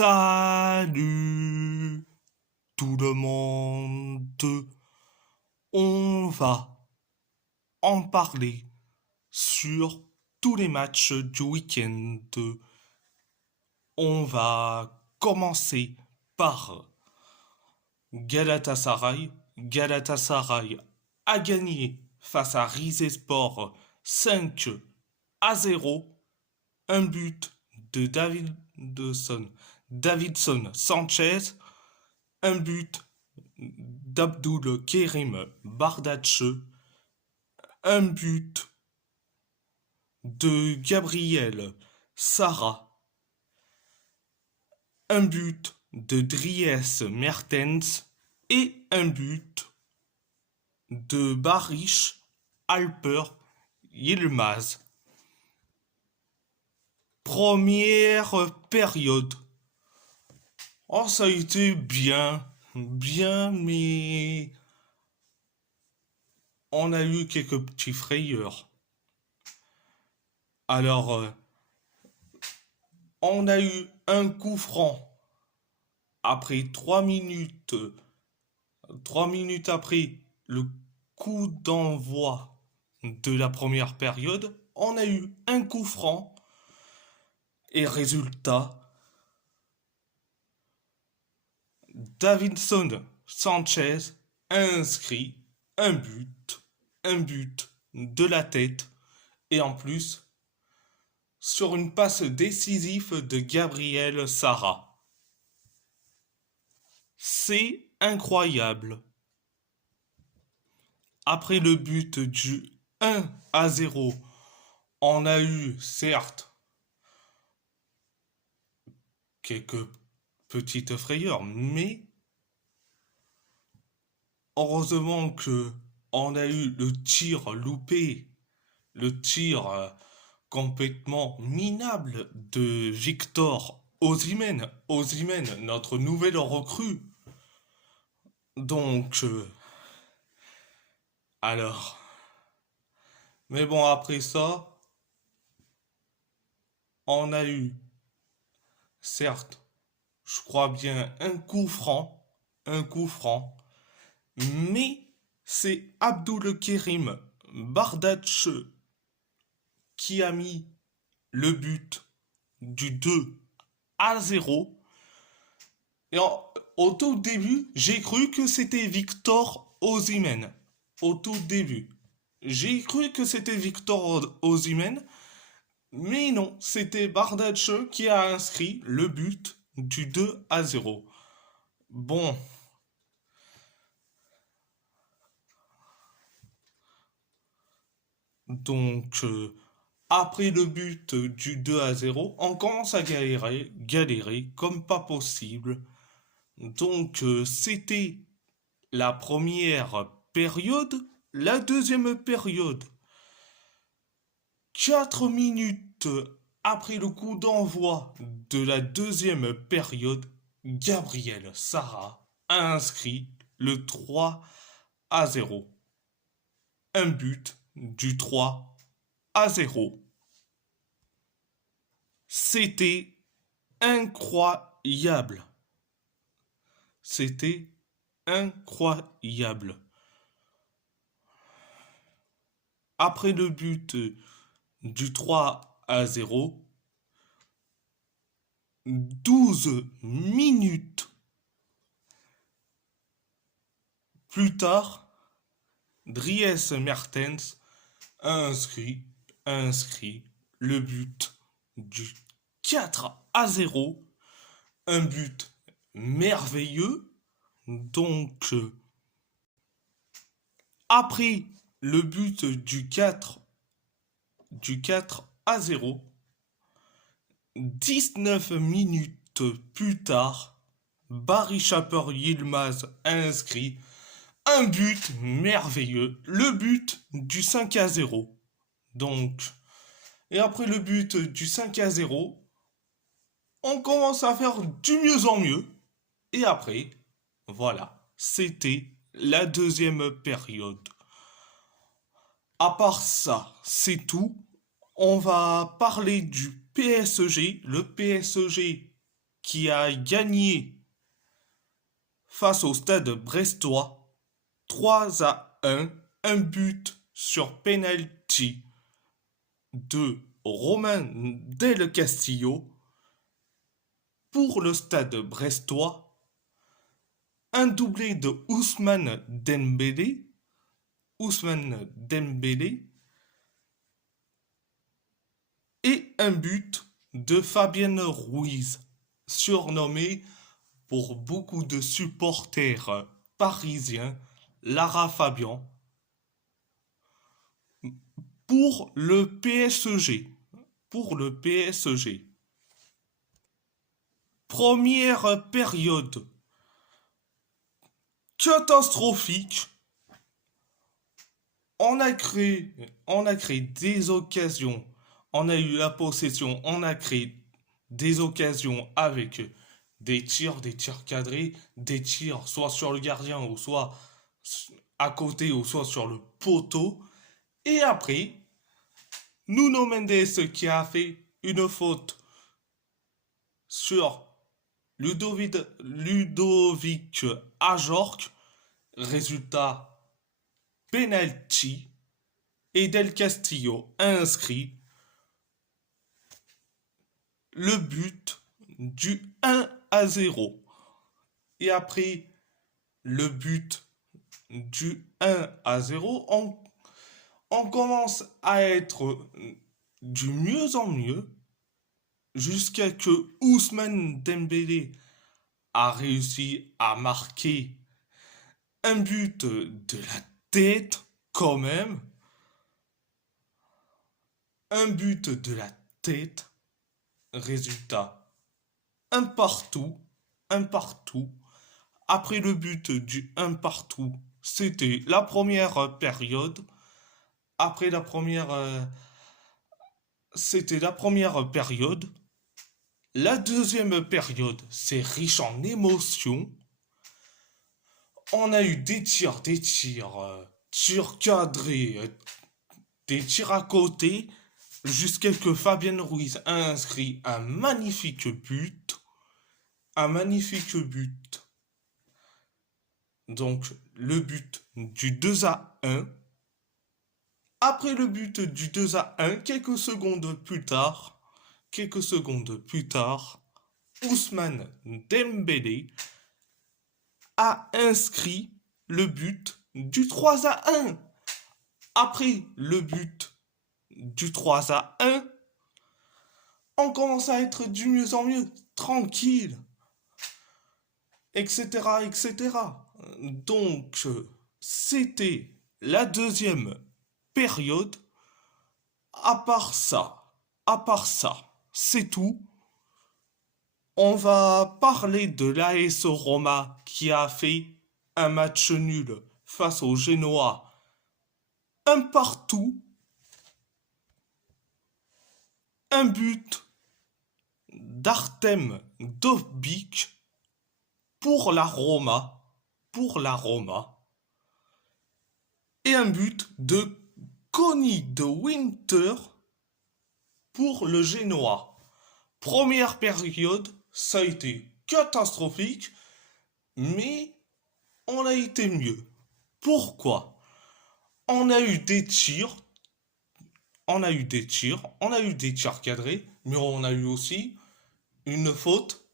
Salut tout le monde. On va en parler sur tous les matchs du week-end. On va commencer par Galatasaray. Galatasaray a gagné face à Rizespor 5-0. Un but de Davidson Sanchez, un but d'Abdul Kerim Bardach, un but de Gabriel Sara, un but de Dries Mertens et un but de Barish Alper Yilmaz. Première période. Oh, ça a été bien, mais on a eu quelques petits frayeurs. Alors, on a eu un coup franc après 3 minutes. 3 minutes après le coup d'envoi de la première période, on a eu un coup franc. Et résultat, Davinson Sanchez a inscrit un but de la tête et en plus sur une passe décisive de Gabriel Sara. C'est incroyable. Après le but du 1-0, on a eu certes quelques petites frayeurs, mais heureusement que on a eu le tir loupé, le tir complètement minable de Victor Osimhen. Osimhen, notre nouvelle recrue. Donc, alors. Mais bon, après ça, on a eu, certes, je crois bien, un coup franc, mais c'est Abdul Kerim Bardach qui a mis le but du 2-0. Et au tout début, j'ai cru que c'était Victor Osimhen. Au tout début. J'ai cru que c'était Victor Osimhen, mais non, c'était Bardach qui a inscrit le but du 2-0. Bon. Donc, après le but du 2-0, on commence à galérer comme pas possible. Donc, c'était la première période. La deuxième période, 4 minutes après le coup d'envoi de la deuxième période, Gabriel Sara a inscrit le 3-0. Un but du 3-0. C'était incroyable. C'était incroyable. Après le but du 3-0, 12 minutes plus tard, Dries Mertens a inscrit le but du 4-0, un but merveilleux. Donc, après le but du 4-0, 19 minutes plus tard, Barry Chaper Yilmaz a inscrit un but merveilleux, le but du 5-0. Donc, et après le but du 5-0, on commence à faire du mieux en mieux. Et après, voilà, c'était la deuxième période. À part ça, c'est tout. On va parler du PSG. Le PSG qui a gagné face au Stade brestois 3-1, un but sur penalty de Romain Del Castillo pour le Stade brestois, un doublé de Ousmane Dembélé et un but de Fabien Ruiz, surnommé pour beaucoup de supporters parisiens Lara Fabian, pour le PSG. Pour le PSG. Première période catastrophique. On a créé des occasions. On a eu la possession. On a créé des occasions avec des tirs cadrés, des tirs soit sur le gardien ou soit à côté ou soit sur le poteau. Et après, Nuno Mendes qui a fait une faute sur Ludovic Ajorc, résultat penalty, et Del Castillo a inscrit le but du 1-0. Et après le but du 1-0, on commence à être du mieux en mieux jusqu'à que Ousmane Dembélé a réussi à marquer un but de la tête quand même. Un but de la tête. Résultat, un partout. Un partout. Après le but du un partout, c'était la première période. Après la première... c'était la première période. La deuxième période, c'est riche en émotions. On a eu tirs cadrés, des tirs à côté, jusqu'à que Fabien Ruiz a inscrit un magnifique but. Un magnifique but. Donc, le but du 2-1. Après le but du 2-1, quelques secondes plus tard, Ousmane Dembélé a inscrit le but du 3-1. Après le but du 3-1, on commence à être du mieux en mieux, tranquille, etc., etc. Donc, c'était la deuxième période. À part ça, c'est tout. On va parler de l'AS Roma qui a fait un match nul face au Genoa. Un partout. Un but d'Artem Dovbyk pour la Roma. Pour la Roma. Et un but de Connie de Winter pour le Genoa. Première période, ça a été catastrophique, mais on a été mieux. Pourquoi? On a eu des tirs, on a eu des tirs cadrés, mais on a eu aussi une faute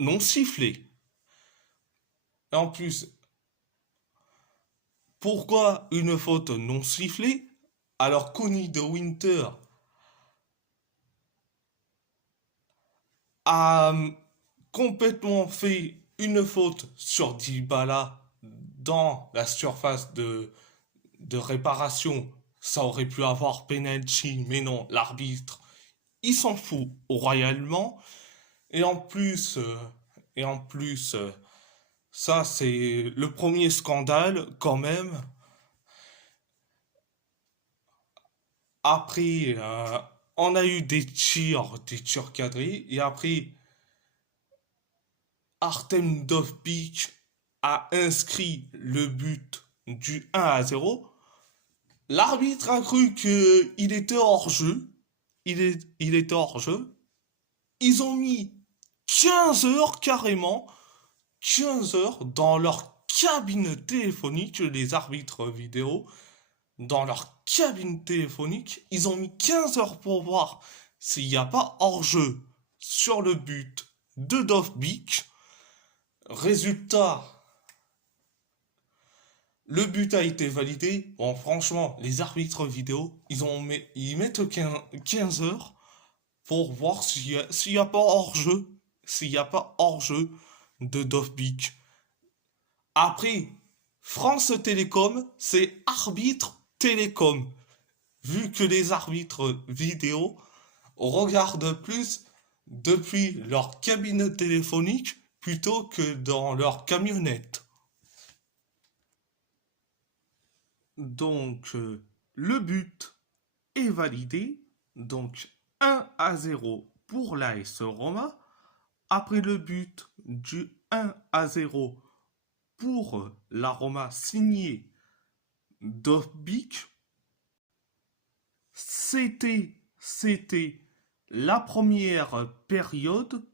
non sifflée. Et en plus, pourquoi une faute non sifflée alors Connie de Winter a complètement fait une faute sur Dybala dans la surface de réparation? Ça aurait pu avoir penalty, mais non, l'arbitre, il s'en fout royalement. Et en plus, ça c'est le premier scandale quand même. Après, on a eu des tirs cadrés, et après, Artem Dovbyk a inscrit le but du 1-0. L'arbitre a cru qu'il était hors jeu. Il était hors jeu. Ils ont mis 15 heures carrément, 15 heures dans leur cabine téléphonique, les arbitres vidéo, dans leur cabine téléphonique, ils ont mis 15 heures pour voir s'il n'y a pas hors-jeu sur le but de Dovbyk. Résultat, le but a été validé. Bon, franchement, les arbitres vidéo, ils mettent 15 heures pour voir s'il y a pas hors-jeu, s'il n'y a pas hors-jeu de Dovbyk. Après, France Télécom, c'est arbitre télécom. Vu que les arbitres vidéo regardent plus depuis leur cabine téléphonique plutôt que dans leur camionnette. Donc, le but est validé. Donc, 1-0 pour l'AS Roma. Après le but du 1-0 pour la Roma signé Dovbyk, c'était la première période.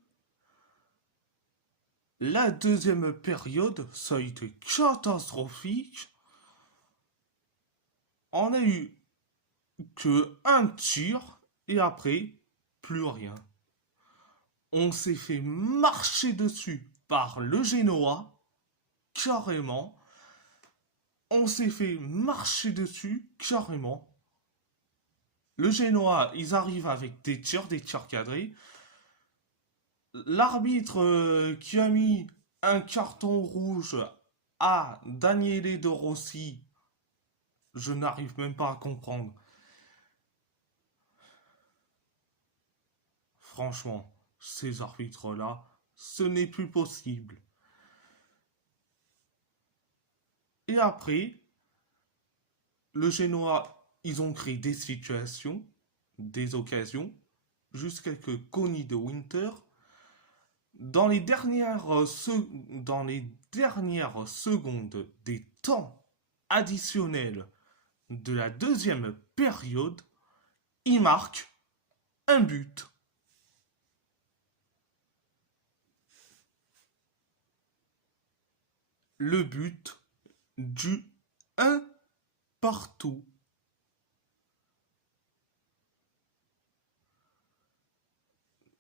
La deuxième période, ça a été catastrophique. On a eu que un tir et après, plus rien. On s'est fait marcher dessus par le Genoa, carrément. On s'est fait marcher dessus, carrément. Le Genoa, ils arrivent avec des tirs cadrés. L'arbitre qui a mis un carton rouge à Daniele De Rossi, je n'arrive même pas à comprendre. Franchement, ces arbitres-là, ce n'est plus possible. Et après, le Genoa, ils ont créé des situations, des occasions, jusqu'à que Connie de Winter, dans les dernières secondes des temps additionnels de la deuxième période, il marque un but. Le but du 1 partout.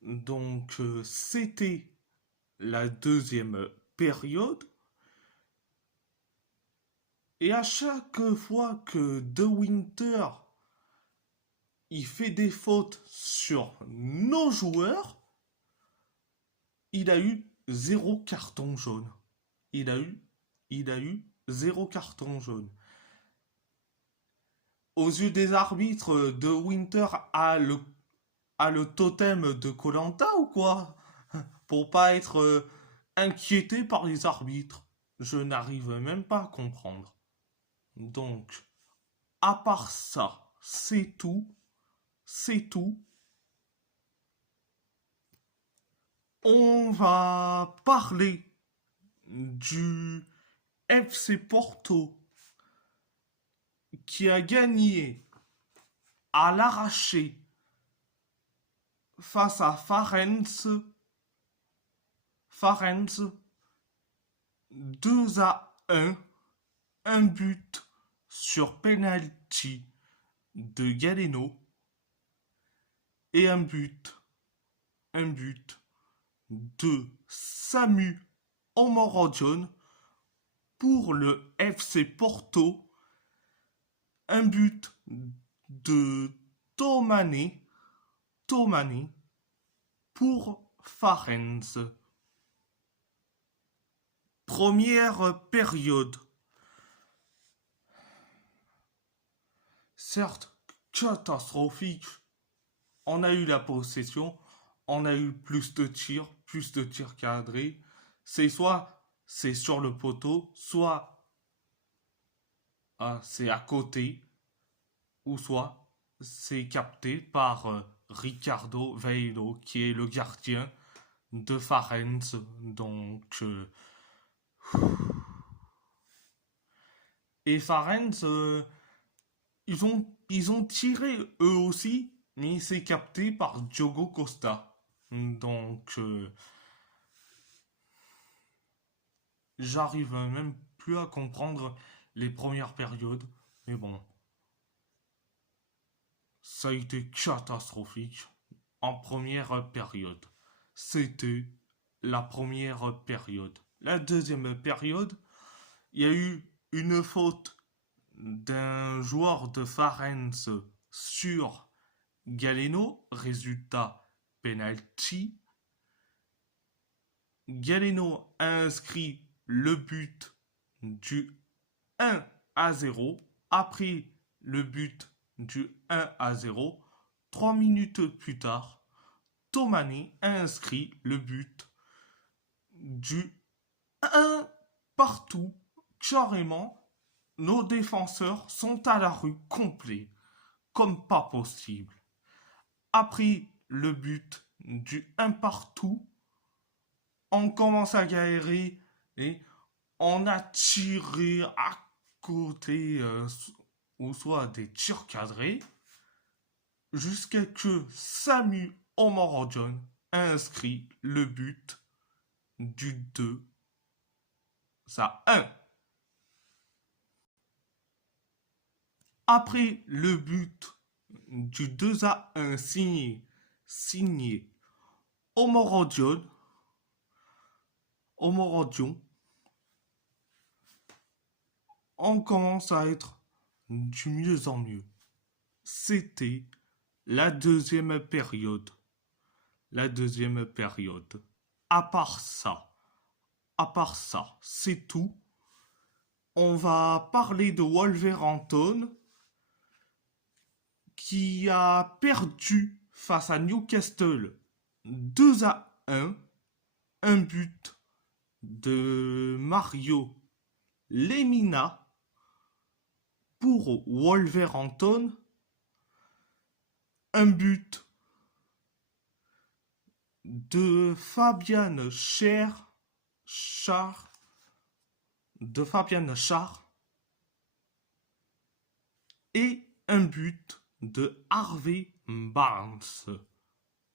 Donc, c'était la deuxième période. Et à chaque fois que De Winter il fait des fautes sur nos joueurs, il a eu 0 carton jaune. Il a eu 0 carton jaune. Aux yeux des arbitres, De Winter a le totem de Koh-Lanta ou quoi? Pour pas être inquiété par les arbitres. Je n'arrive même pas à comprendre. Donc, à part ça, c'est tout. C'est tout. On va parler du FC Porto qui a gagné à l'arraché face à Farense 2-1, un but sur penalty de Galeno et un but de Samu Omorodion pour le FC Porto, un but de Tomane pour Farense. Première période. Certes, catastrophique. On a eu la possession, on a eu plus de tirs cadrés. C'est soit c'est sur le poteau, soit c'est à côté, ou soit c'est capté par Ricardo Veilo, qui est le gardien de Farense. Donc, et Farense, ils ont tiré eux aussi, mais c'est capté par Diogo Costa. Donc, j'arrive même plus à comprendre les premières périodes. Mais bon, ça a été catastrophique en première période. C'était la première période. La deuxième période, il y a eu une faute d'un joueur de Farense sur Galeno, résultat penalty. Galeno a inscrit le but du 1-0. Après le but du 1-0, 3 minutes plus tard, Tomani a inscrit le but du 1 partout. Carrément, nos défenseurs sont à la rue complet, comme pas possible. Après le but du 1 partout, on commence à galérer et on a tiré à côté ou soit des tirs cadrés jusqu'à que Samu Omorodion a inscrit le but du 2 à 1. Après le but du 2-1 signé Omorodion, on commence à être du mieux en mieux. C'était la deuxième période. La deuxième période. À part ça, c'est tout. On va parler de Wolverhampton qui a perdu face à Newcastle 2-1. Un but de Mario Lemina pour Wolverhampton. Un but de Fabian Schär et un but de Harvey Barnes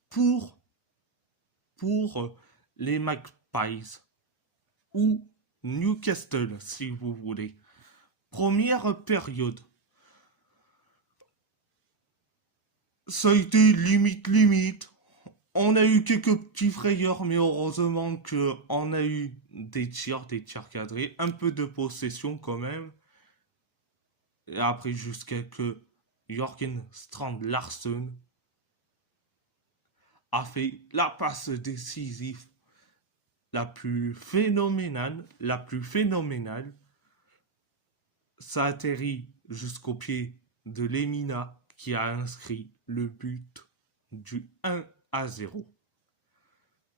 pour les Magpies ou Newcastle si vous voulez. Première période. Ça a été limite. On a eu quelques petits frayeurs, mais heureusement qu'on a eu des tirs cadrés, un peu de possession quand même. Et après, jusqu'à que Jørgen Strand Larsen a fait la passe décisive la plus phénoménale. Ça atterrit jusqu'au pied de Lemina qui a inscrit le but du 1-0.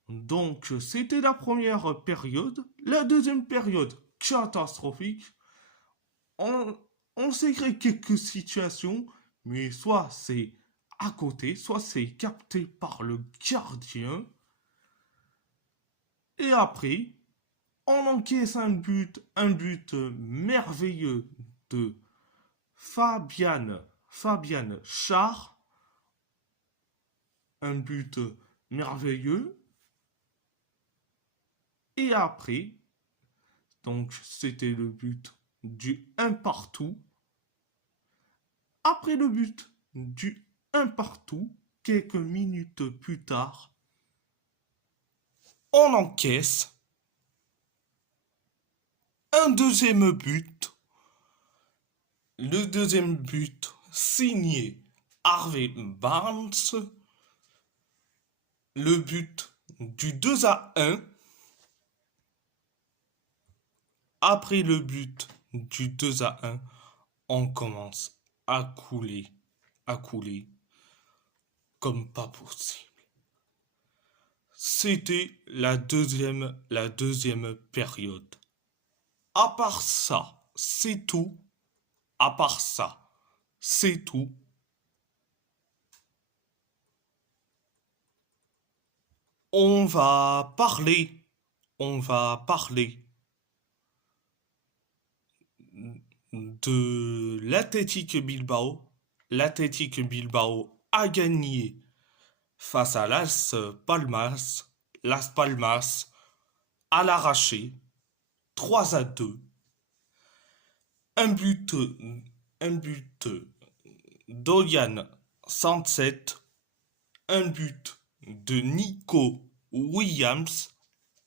Donc, c'était la première période. La deuxième période, catastrophique. On s'est créé quelques situations, mais soit c'est à côté, soit c'est capté par le gardien. Et après, on encaisse un but merveilleux de Fabian Schär. Un but merveilleux. Et après, donc c'était le but du 1 partout. Après le but du 1 partout, quelques minutes plus tard, on encaisse un deuxième but. Le deuxième but signé Harvey Barnes. Le but du 2-1. Après le but du 2-1, on commence à couler comme pas possible. C'était la deuxième période. À part ça, c'est tout. On va parler de l'Athletic Bilbao. L'Athletic Bilbao a gagné face à Las Palmas à l'arraché 3-2. Un but d'Olian Sunset, un but de Nico Williams,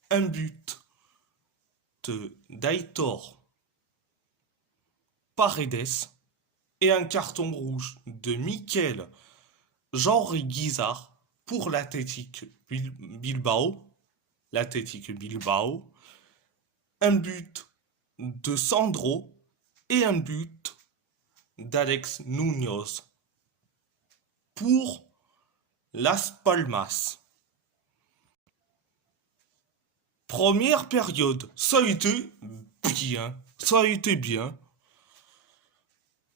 un but d'Aitor Paredes et un carton rouge de Mikel Jorge Guizar pour l'Athletic Bilbao. L'Athletic Bilbao, un but de Sandro et un but d'Alex Munoz pour Las Palmas. Première période, ça a été bien.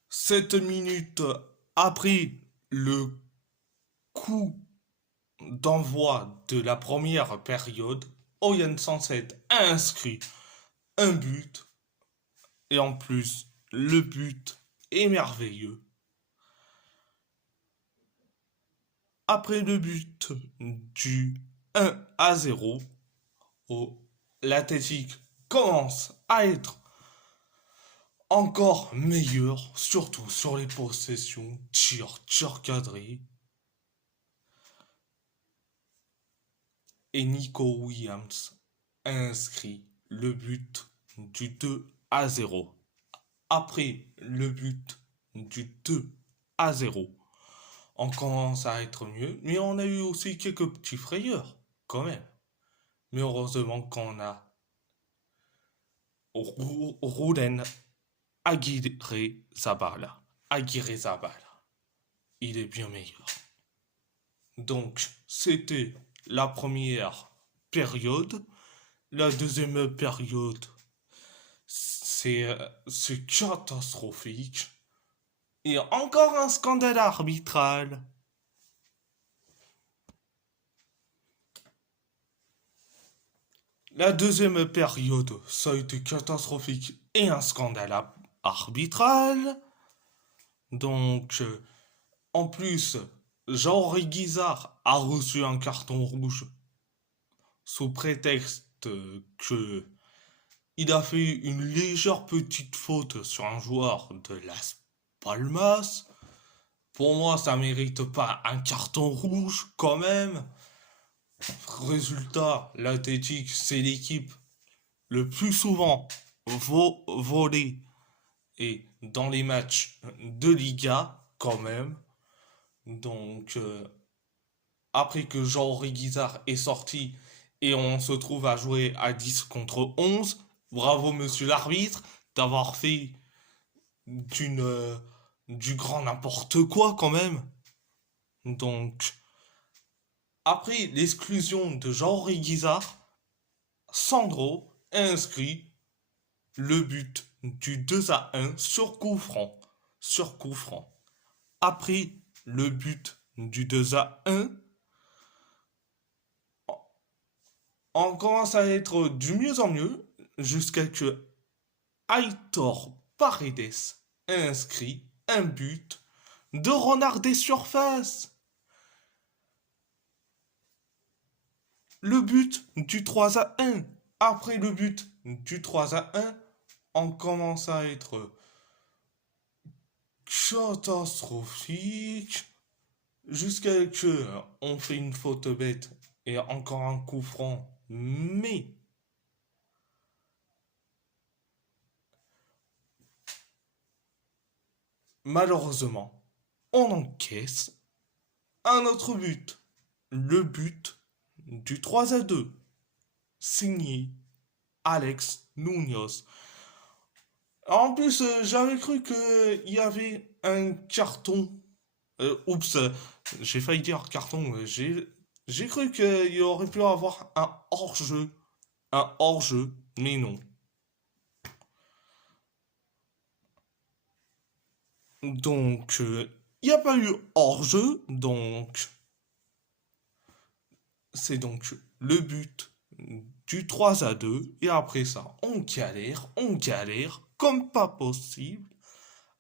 7 minutes après le coup d'envoi de la première période, Oyen Sunset a inscrit un but. Et en plus, le but est merveilleux. Après le but du 1-0, l'Athletic commence à être encore meilleur, surtout sur les possessions, tir cadré. Et Nico Williams a inscrit le but du 2-0. Après le but du 2-0, on commence à être mieux, mais on a eu aussi quelques petits frayeurs, quand même. Mais heureusement qu'on a Ruben Aguirre Zabala. Il est bien meilleur. Donc, c'était la première période. La deuxième période, c'est catastrophique. Et encore un scandale arbitral. La deuxième période, ça a été catastrophique et un scandale arbitral. Donc, en plus, Jean Guizard a reçu un carton rouge sous prétexte que il a fait une légère petite faute sur un joueur de Las Palmas. Pour moi, ça mérite pas un carton rouge quand même. Résultat, l'Athletic, c'est l'équipe le plus souvent volée et dans les matchs de Liga quand même. Donc, après que Jean-Henri Guizard est sorti et on se trouve à jouer à 10 contre 11, bravo monsieur l'arbitre d'avoir fait du grand n'importe quoi quand même. Donc, après l'exclusion de Jean-Henri Guizard, Sandro a inscrit le but du 2-1 sur coup franc. Après le but du 2-1, on commence à être du mieux en mieux jusqu'à que Aitor Paredes a inscrit un but de renard des surfaces. Le but du 3-1. Après le but du 3-1, on commence à être catastrophique jusqu'à que on fait une faute bête et encore un coup franc. Mais malheureusement, on encaisse un autre but. Le but du 3-2. Signé Alex Munoz. En plus, j'avais cru qu'il y avait un carton. Oups, j'ai failli dire carton. J'ai cru qu'il y aurait pu avoir un hors-jeu. Un hors-jeu, mais non. Donc, il n'y a pas eu hors-jeu, donc c'est donc le but du 3-2. Et après ça, on galère, comme pas possible.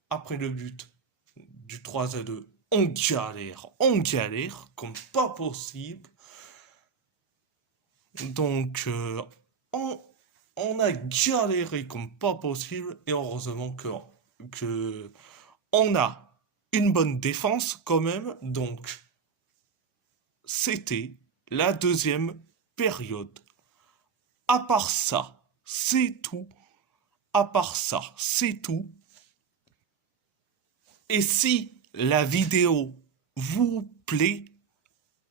Après le but du 3-2, on galère, comme pas possible. Donc, on on a galéré comme pas possible et heureusement que on a une bonne défense quand même. Donc, c'était la deuxième période. À part ça, c'est tout. À part ça, c'est tout. Et si la vidéo vous plaît,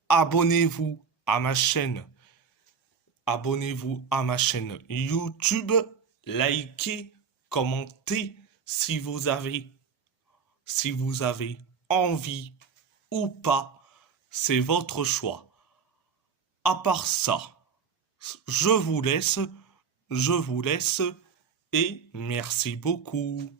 abonnez-vous à ma chaîne. Abonnez-vous à ma chaîne YouTube. Likez, commentez si vous avez envie ou pas. C'est votre choix. À part ça, je vous laisse et merci beaucoup.